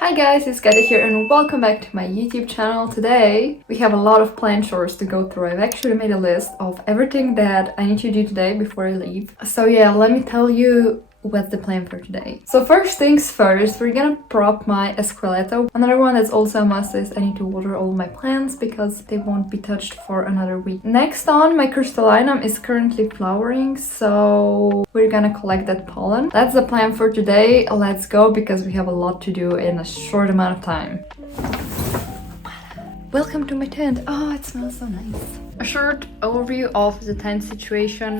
Hi guys, it's Kata here and welcome back to my YouTube channel. Today we have a lot of plant chores to go through. I've actually made a list of everything that I need to do today before I leave. So yeah, let me tell you what's the plan for today. So first things first, we're gonna prop my escalatu. Another one that's also a must is I need to water all my plants because they won't be touched for another week. Next on, my crystallinum is currently flowering, so we're gonna collect that pollen. That's the plan for today. Let's go because we have a lot to do in a short amount of time. Welcome to my tent. Oh, it smells so nice. A short overview of the tent situation.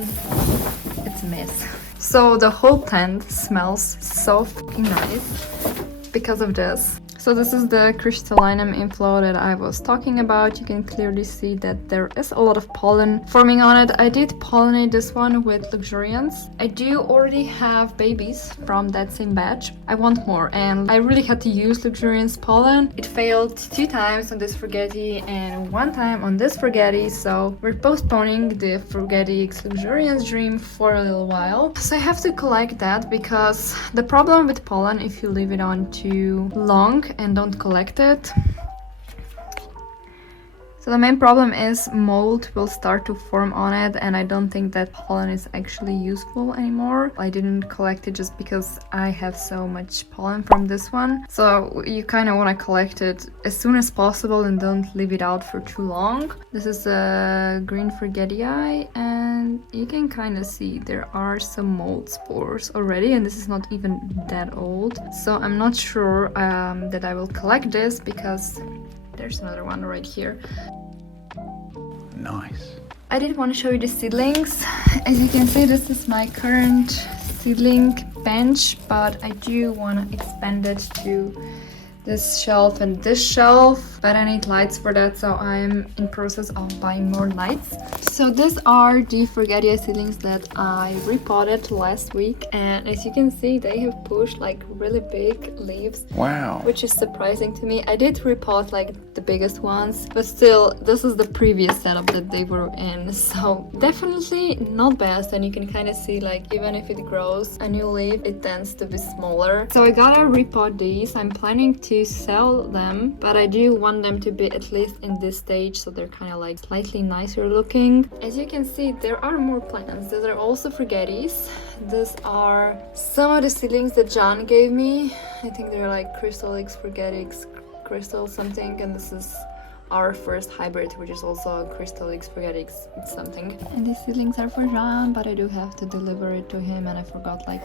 It's a mess. So the whole tent smells so fucking nice because of this. So this is the crystallinum inflow that I was talking about. You can clearly see that there is a lot of pollen forming on it. I did pollinate this one with luxuriance. I do already have babies from that same batch. I want more and I really had to use luxuriance pollen. It failed 2 times on this Forgetti and 1 time on this Forgetti, so we're postponing the Forgetti X luxuriance dream for a little while. So I have to collect that because the problem with pollen, if you leave it on too long and don't collect it. So the main problem is mold will start to form on it, and I don't think that pollen is actually useful anymore. I didn't collect it just because I have so much pollen from this one. So you kind of want to collect it as soon as possible and don't leave it out for too long. This is a green Forgetti and you can kind of see there are some mold spores already, and this is not even that old. So I'm not sure that I will collect this because there's another one right here. Nice. I did want to show you the seedlings. As you can see, this is my current seedling bench, but I do want to expand it to this shelf and this shelf, but I need lights for that, so I'm in process of buying more lights. So these are the Forgetti seedlings that I repotted last week, and as you can see, they have pushed like really big leaves. Wow. Which is surprising to me. I did repot like the biggest ones, but still, this is the previous setup that they were in, so definitely not best. And you can kind of see like even if it grows a new leaf, it tends to be smaller. So I gotta repot these. I'm planning to sell them, but I do want them to be at least in this stage, so they're kind of like slightly nicer looking. As you can see, there are more plants. These are also Forgettis. These are some of the seedlings that John gave me. I think they're like Crystal X Forgetti Crystal something, and this is our first hybrid, which is also Crystal X Forgetti something. And these seedlings are for John, but I do have to deliver it to him, and I forgot like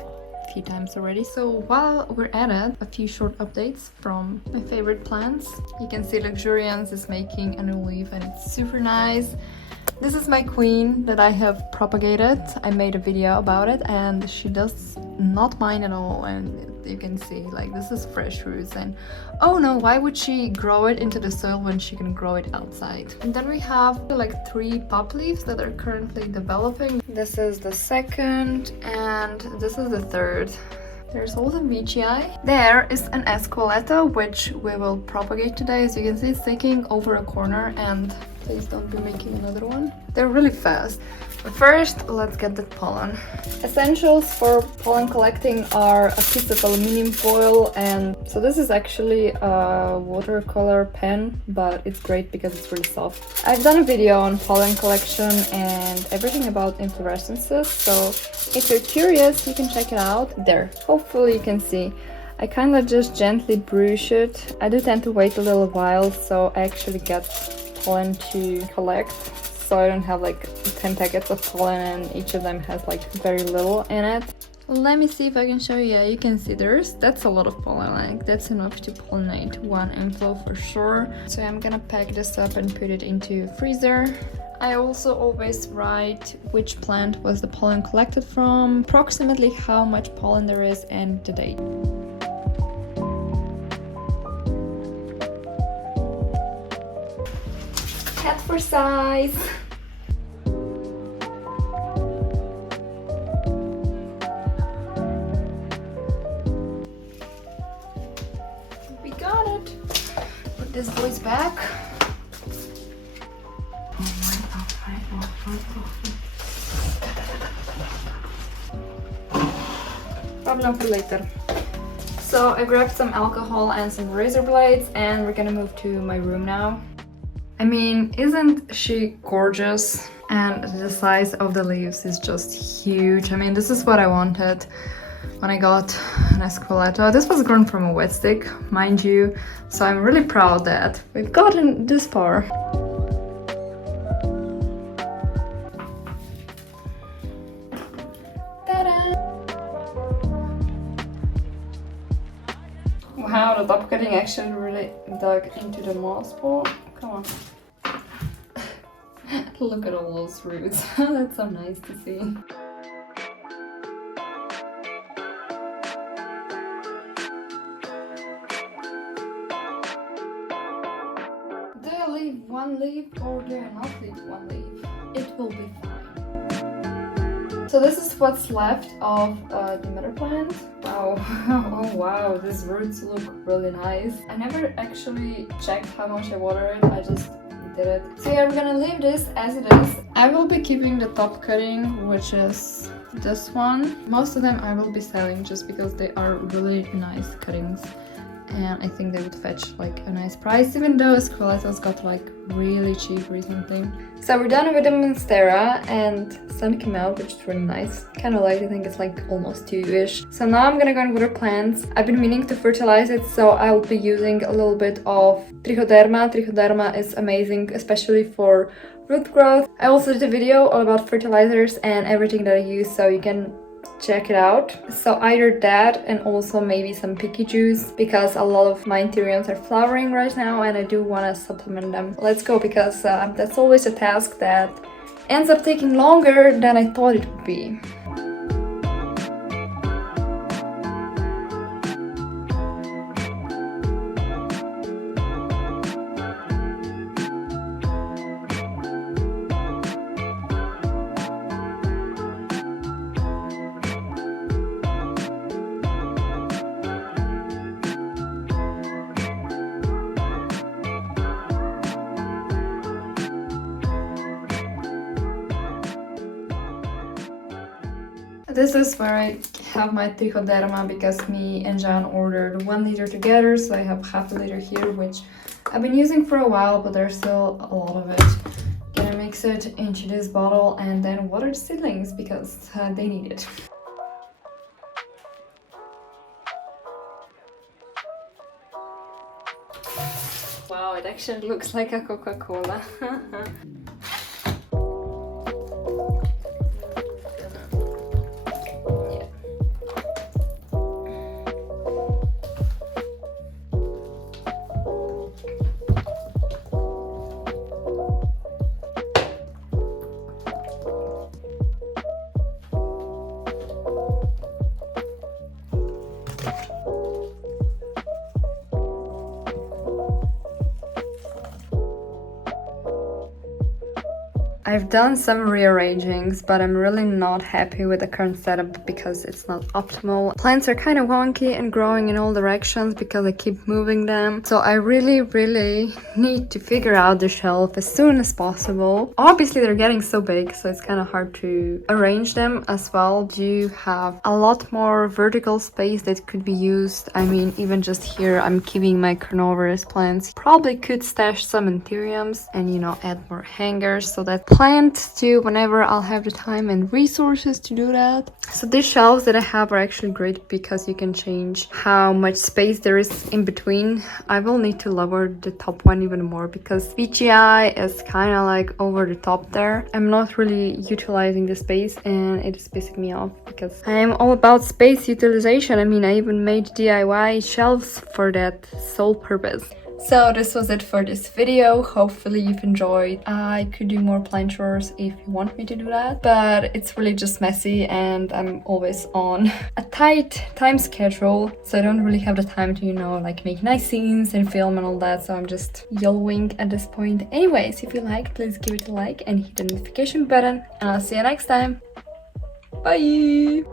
few times already. So while we're at it, a few short updates from my favorite plants. You can see luxuriance is making a new leaf and it's super nice. This is my queen that I have propagated. I made a video about it and she does not mind at all, and you can see like this is fresh roots, and oh no, why would she grow it into the soil when she can grow it outside? And then we have like 3 pop leaves that are currently developing. This is the second and this is the third. There's also VGI. There is an escalatu which we will propagate today. As you can see, it's taking over a corner, and please don't be making another one. They're really fast. But first, let's get the pollen. Essentials for pollen collecting are a piece of aluminium foil, and so this is actually a watercolor pen, but it's great because it's really soft. I've done a video on pollen collection and everything about inflorescences, so if you're curious, you can check it out there. Hopefully you can see. I kind of just gently brush it. I do tend to wait a little while, so I actually get pollen to collect. So I don't have like 10 packets of pollen and each of them has like very little in it. Let me see if I can show you. Yeah, you can see that's a lot of pollen, like that's enough to pollinate 1 inflow for sure. So I'm gonna pack this up and put it into a freezer. I also always write which plant was the pollen collected from, approximately how much pollen there is, and the date. Cat for size. We got it. Put this voice back. Problem for later. So I grabbed some alcohol and some razor blades and we're gonna move to my room now. I mean, isn't she gorgeous? And the size of the leaves is just huge. I mean, this is what I wanted when I got an escalatu. This was grown from a wet stick, mind you, so I'm really proud that we've gotten this far. Wow, the top cutting actually really dug into the moss ball. Come on. Look at all those roots. That's so nice to see. Do I leave one leaf or do I not leave one leaf? It will be fine. So this is what's left of the mother plant. Wow. Oh wow, these roots look really nice. I never actually checked how much I water it, I just did it. So yeah, we're gonna leave this as it is. I will be keeping the top cutting, which is this one. Most of them I will be selling just because they are really nice cuttings. And I think they would fetch like a nice price, even though escalatus got like really cheap recently. So we're done with the monstera and sun came out, which is really nice. Kind of light, I think it's like almost 2-ish. So now I'm gonna go and water plants. I've been meaning to fertilize it, so I'll be using a little bit of trichoderma. Trichoderma is amazing, especially for root growth. I also did a video all about fertilizers and everything that I use, so you can check it out. So either that and also maybe some picky juice, because a lot of my anthuriums are flowering right now and I do want to supplement them. Let's go, because that's always a task that ends up taking longer than I thought it would be. This is where I have my trichoderma, because me and Jan ordered 1 liter together, so I have half a liter here, which I've been using for a while, but there's still a lot of it. Gonna mix it into this bottle and then water the seedlings because they need it. Wow, it actually looks like a Coca-Cola. I've done some rearrangings, but I'm really not happy with the current setup because it's not optimal. Plants are kind of wonky and growing in all directions because I keep moving them. So I really need to figure out the shelf as soon as possible. Obviously they're getting so big, so it's kind of hard to arrange them as well. Do have a lot more vertical space that could be used. I mean, even just here I'm keeping my carnivorous plants. Probably could stash some anthuriums and, you know, add more hangers so that plants too whenever I'll have the time and resources to do that. So these shelves that I have are actually great because you can change how much space there is in between. I will need to lower the top one even more because VGI is kind of like over the top there. I'm not really utilizing the space and it is pissing me off because I am all about space utilization. I mean, I even made DIY shelves for that sole purpose. So this was it for this video. Hopefully you've enjoyed. I could do more plant chores if you want me to do that, but it's really just messy and I'm always on a tight time schedule, so I don't really have the time to, you know, like make nice scenes and film and all that, so I'm just YOLOing at this point. Anyways, if you liked, please give it a like and hit the notification button, and I'll see you next time. Bye!